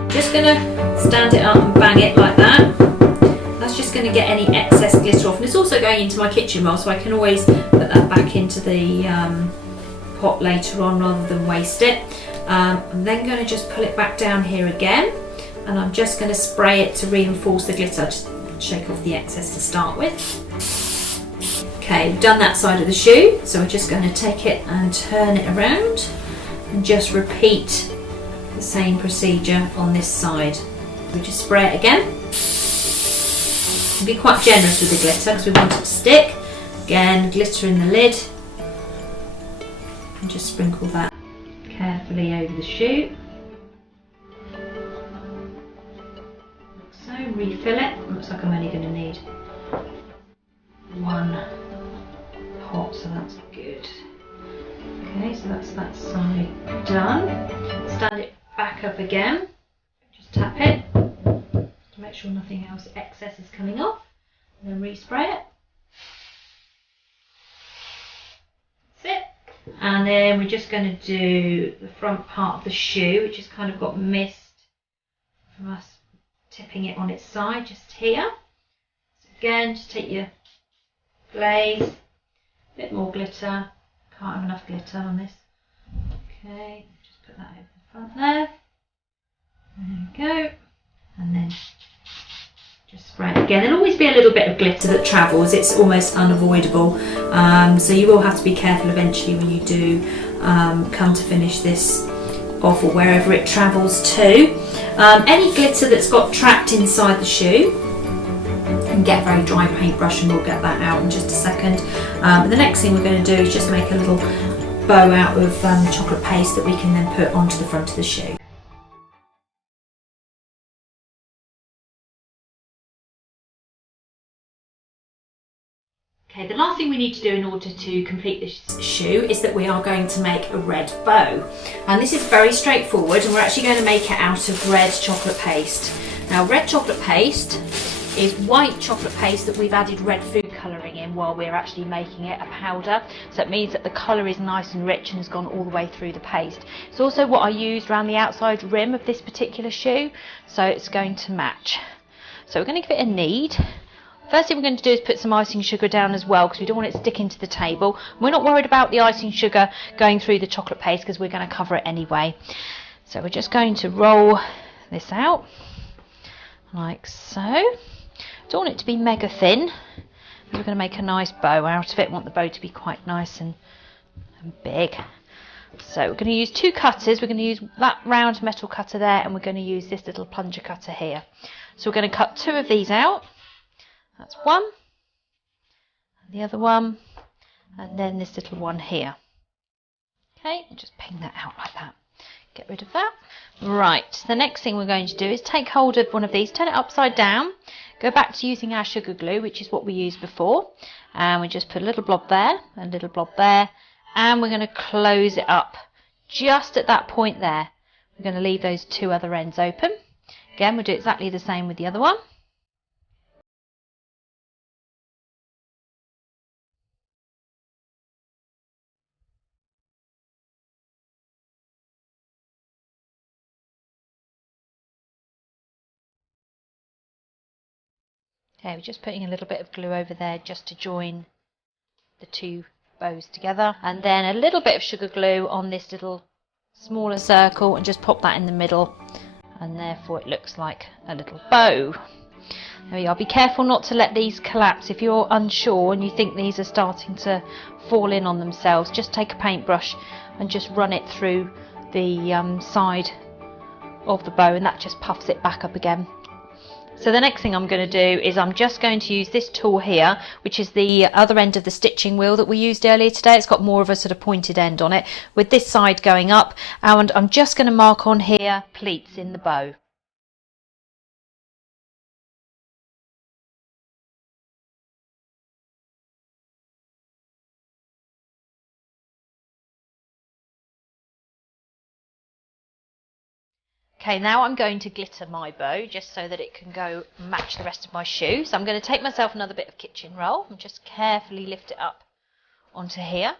Just going to stand it up and bang it like that. That's just going to get any excess glitter off, and it's also going into my kitchen roll, so I can always put that back into the pot later on rather than waste it. I'm then going to just pull it back down here again, and I'm just going to spray it to reinforce the glitter. Just shake off the excess to start with. Okay, we've done that side of the shoe, so we're just going to take it and turn it around and just repeat the same procedure on this side. We just spray it again. Be quite generous with the glitter because we want it to stick. Again, glitter in the lid, and just sprinkle that carefully over the shoe. So refill it. Looks like I'm only going to need one pot, so that's good. Okay, so that's that side done. Stand it back up again. Just tap it to make sure nothing else excess is coming off, and then respray it. That's it. And then we're just going to do the front part of the shoe, which has kind of got mist from us tipping it on its side just here. So again, just take your glaze, a bit more glitter. Can't have enough glitter on this. Okay, just put that over the front there. There we go. And then just spray it again. There'll always be a little bit of glitter that travels. It's almost unavoidable. So you will have to be careful eventually when you do come to finish this off, or wherever it travels to. Any glitter that's got trapped inside the shoe, can get a very dry paintbrush, and we'll get that out in just a second. The next thing we're going to do is just make a little bow out of chocolate paste that we can then put onto the front of the shoe. Okay, the last thing we need to do in order to complete this shoe is that we are going to make a red bow. And this is very straightforward, and we're actually going to make it out of red chocolate paste. Now, red chocolate paste is white chocolate paste that we've added red food colouring in while we're actually making it a powder. So it means that the colour is nice and rich and has gone all the way through the paste. It's also what I used around the outside rim of this particular shoe, so it's going to match. So we're going to give it a knead. First thing we're going to do is put some icing sugar down as well, because we don't want it sticking to the table. We're not worried about the icing sugar going through the chocolate paste because we're going to cover it anyway. So we're just going to roll this out like so. Don't want it to be mega thin. We're going to make a nice bow out of it. We want the bow to be quite nice and big. So we're going to use two cutters. We're going to use that round metal cutter there, and we're going to use this little plunger cutter here. So we're going to cut two of these out. That's one, and the other one, and then this little one here. Okay, and just ping that out like that. Get rid of that. Right, the next thing we're going to do is take hold of one of these, turn it upside down, go back to using our sugar glue, which is what we used before, and we just put a little blob there, and a little blob there, and we're going to close it up just at that point there. We're going to leave those two other ends open. Again, we'll do exactly the same with the other one. Okay, we're just putting a little bit of glue over there just to join the two bows together, and then a little bit of sugar glue on this little smaller circle, and just pop that in the middle, and therefore it looks like a little bow. There we are. Be careful not to let these collapse. If you're unsure and you think these are starting to fall in on themselves, just take a paintbrush and just run it through the side of the bow, and that just puffs it back up again. So the next thing I'm going to do is I'm just going to use this tool here, which is the other end of the stitching wheel that we used earlier today. It's got more of a sort of pointed end on it, with this side going up, and I'm just going to mark on here pleats in the bow. Okay, now I'm going to glitter my bow just so that it can go match the rest of my shoe. So I'm going to take myself another bit of kitchen roll and just carefully lift it up onto here.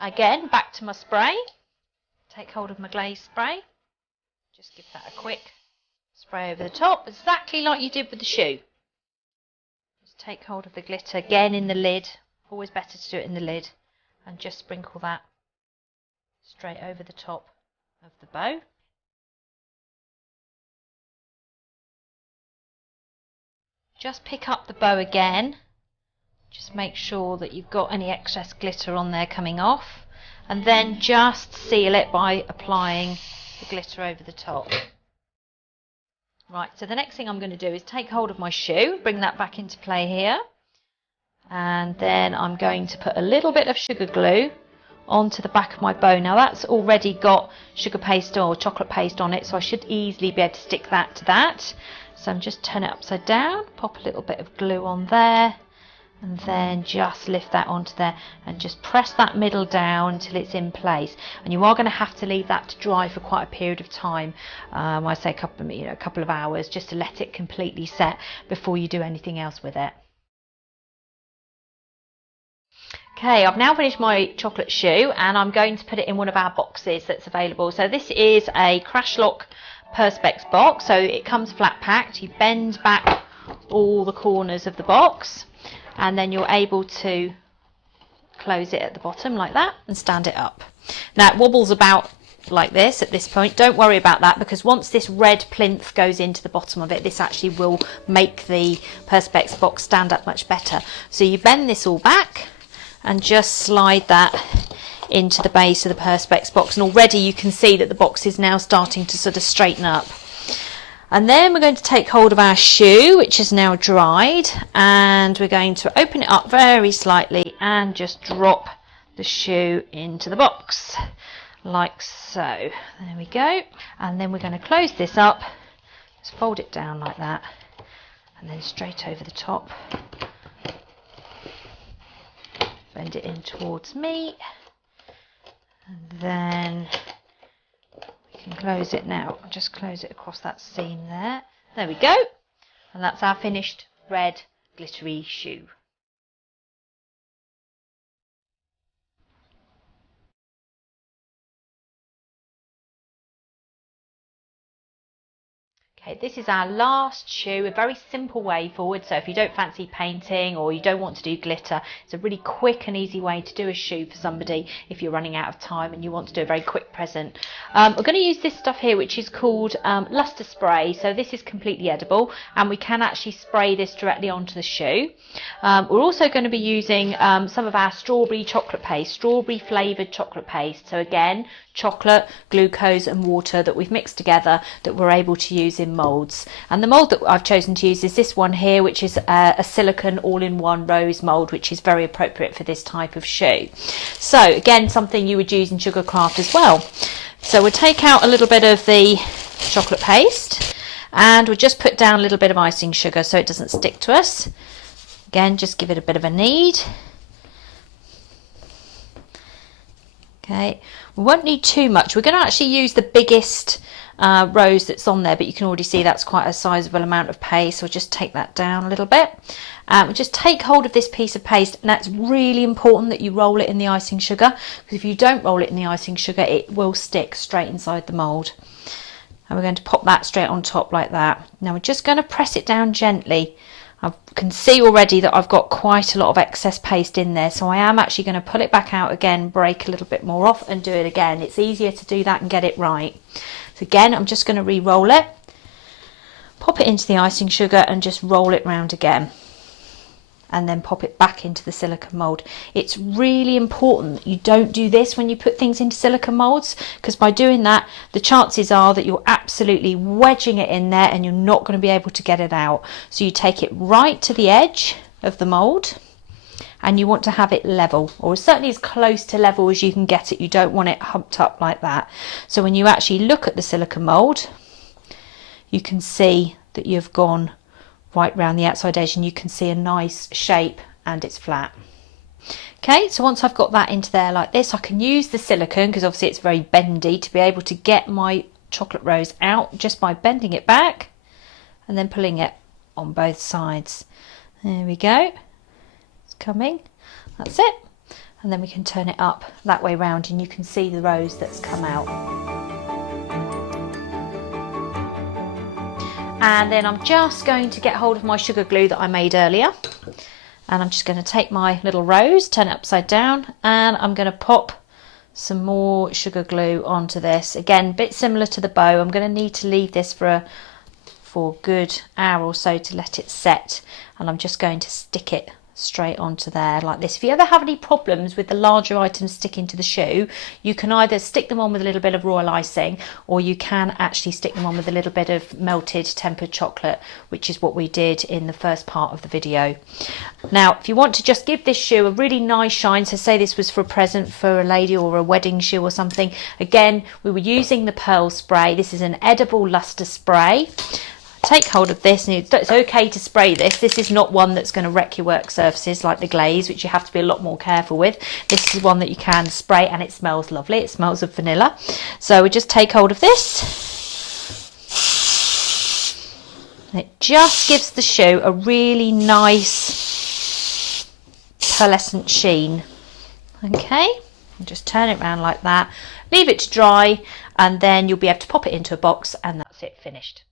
Again, back to my spray. Take hold of my glaze spray. Just give that a quick spray over the top, exactly like you did with the shoe. Just take hold of the glitter again in the lid. Always better to do it in the lid. And just sprinkle that straight over the top of the bow. Just pick up the bow again, just make sure that you've got any excess glitter on there coming off, and then just seal it by applying the glitter over the top. Right, so the next thing I'm going to do is take hold of my shoe, bring that back into play here, and then I'm going to put a little bit of sugar glue onto the back of my bow. Now that's already got sugar paste or chocolate paste on it, so I should easily be able to stick that to that. So I'm just turn it upside down, pop a little bit of glue on there, and then just lift that onto there and just press that middle down until it's in place. And you are going to have to leave that to dry for quite a period of time. I say a couple of hours, just to let it completely set before you do anything else with it. Okay, I've now finished my chocolate shoe, and I'm going to put it in one of our boxes that's available. So this is a Crash Lock Perspex box, so it comes flat packed. You bend back all the corners of the box, and then you're able to close it at the bottom like that and stand it up. Now it wobbles about like this at this point. Don't worry about that, because once this red plinth goes into the bottom of it, this actually will make the Perspex box stand up much better. So you bend this all back and just slide that into the base of the Perspex box, and already you can see that the box is now starting to sort of straighten up. And then we're going to take hold of our shoe, which is now dried, and we're going to open it up very slightly and just drop the shoe into the box, like so. There we go. And then we're going to close this up, just fold it down like that, and then straight over the top. Bend it in towards me, and then we can close it now. I'll just close it across that seam there. There we go. And that's our finished red glittery shoe. Okay, this is our last shoe, a very simple way forward. So if you don't fancy painting or you don't want to do glitter, it's a really quick and easy way to do a shoe for somebody if you're running out of time and you want to do a very quick present. We're going to use this stuff here, which is called luster spray. So this is completely edible, and we can actually spray this directly onto the shoe. We're also going to be using some of our strawberry chocolate paste, strawberry flavoured chocolate paste. So again, chocolate, glucose and water that we've mixed together that we're able to use in moulds. And the mould that I've chosen to use is this one here, which is a silicone all-in-one rose mould, which is very appropriate for this type of shoe. So again, something you would use in Sugarcraft as well. So we'll take out a little bit of the chocolate paste and we'll just put down a little bit of icing sugar so it doesn't stick to us. Again, just give it a bit of a knead. Okay, we won't need too much. We're going to actually use the biggest rose that's on there, but you can already see that's quite a sizable amount of paste. So we'll just take that down a little bit. We'll just take hold of this piece of paste, and that's really important that you roll it in the icing sugar, because if you don't roll it in the icing sugar, it will stick straight inside the mould. And we're going to pop that straight on top like that. Now we're just going to press it down gently. I can see already that I've got quite a lot of excess paste in there, so I am actually going to pull it back out again, break a little bit more off and do it again. It's easier to do that and get it right. So again, I'm just going to re-roll it, pop it into the icing sugar and just roll it round again, and then pop it back into the silicone mould. It's really important that you don't do this when you put things into silicone moulds, because by doing that, the chances are that you're absolutely wedging it in there and you're not going to be able to get it out. So you take it right to the edge of the mould, and you want to have it level, or certainly as close to level as you can get it. You don't want it humped up like that. So when you actually look at the silicone mould, you can see that you've gone right round the outside edge and you can see a nice shape and it's flat. Okay, so once I've got that into there like this, I can use the silicone, because obviously it's very bendy, to be able to get my chocolate rose out just by bending it back and then pulling it on both sides. There we go, it's coming, that's it. And then we can turn it up that way round and you can see the rose that's come out. And then I'm just going to get hold of my sugar glue that I made earlier, and I'm just going to take my little rose, turn it upside down, and I'm going to pop some more sugar glue onto this. Again, a bit similar to the bow. I'm going to need to leave this for a good hour or so to let it set, and I'm just going to stick it straight onto there like this. If you ever have any problems with the larger items sticking to the shoe, you can either stick them on with a little bit of royal icing, or you can actually stick them on with a little bit of melted tempered chocolate, which is what we did in the first part of the video. Now if you want to just give this shoe a really nice shine, so say this was for a present for a lady or a wedding shoe or something, again we were using the pearl spray. This is an edible luster spray. Take hold of this, and it's okay to spray this. This is not one that's going to wreck your work surfaces like the glaze, which you have to be a lot more careful with. This is one that you can spray, and it smells lovely. It smells of vanilla. So we just take hold of this. And it just gives the shoe a really nice pearlescent sheen. Okay, and just turn it around like that. Leave it to dry, and then you'll be able to pop it into a box, and that's it, finished.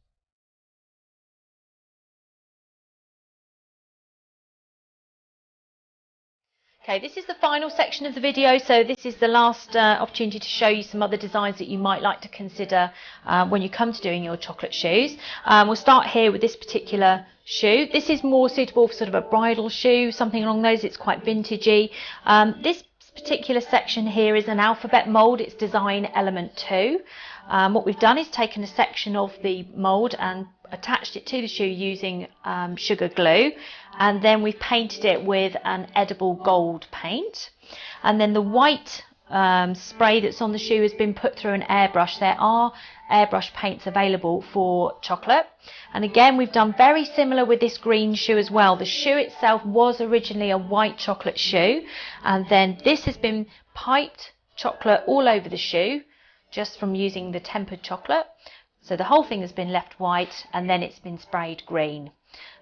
Okay, this is the final section of the video, so this is the last opportunity to show you some other designs that you might like to consider when you come to doing your chocolate shoes. We'll start here with this particular shoe. This is more suitable for sort of a bridal shoe, something along those. It's quite vintagey. This particular section here is an alphabet mould. It's design element 2. What we've done is taken a section of the mould and attached it to the shoe using sugar glue, and then we've painted it with an edible gold paint, and then the white spray that's on the shoe has been put through an airbrush. There are airbrush paints available for chocolate, and again we've done very similar with this green shoe as well. The shoe itself was originally a white chocolate shoe, and then this has been piped chocolate all over the shoe just from using the tempered chocolate. So the whole thing has been left white, and then it's been sprayed green.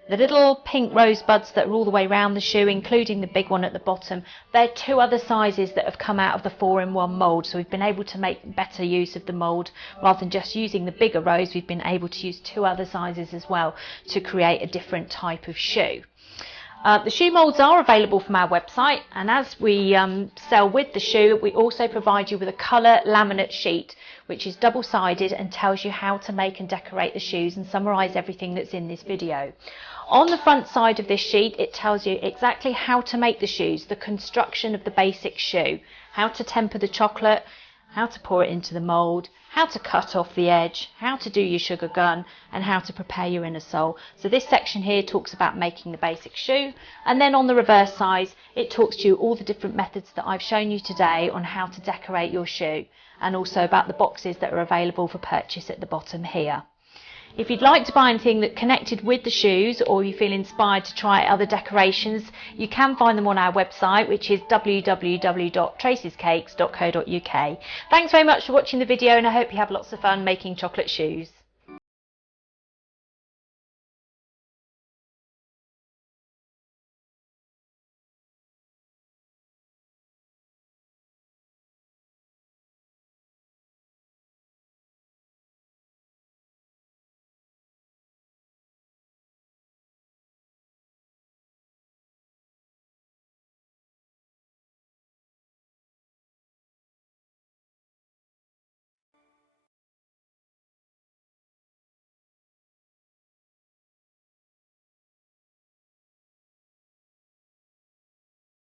The little pink rosebuds that are all the way around the shoe, including the big one at the bottom, they're 2 other sizes that have come out of the 4-in-1 mould. So we've been able to make better use of the mould. Rather than just using the bigger rose, we've been able to use 2 other sizes as well to create a different type of shoe. The shoe moulds are available from our website, and as we sell with the shoe, we also provide you with a colour laminate sheet which is double-sided and tells you how to make and decorate the shoes and summarise everything that's in this video. On the front side of this sheet, it tells you exactly how to make the shoes, the construction of the basic shoe, how to temper the chocolate, how to pour it into the mould, how to cut off the edge, how to do your sugar gun, and how to prepare your inner sole. So this section here talks about making the basic shoe, and then on the reverse side it talks to you all the different methods that I've shown you today on how to decorate your shoe, and also about the boxes that are available for purchase at the bottom here. If you'd like to buy anything that connected with the shoes, or you feel inspired to try other decorations, you can find them on our website, which is www.traceyscakes.co.uk. Thanks very much for watching the video, and I hope you have lots of fun making chocolate shoes.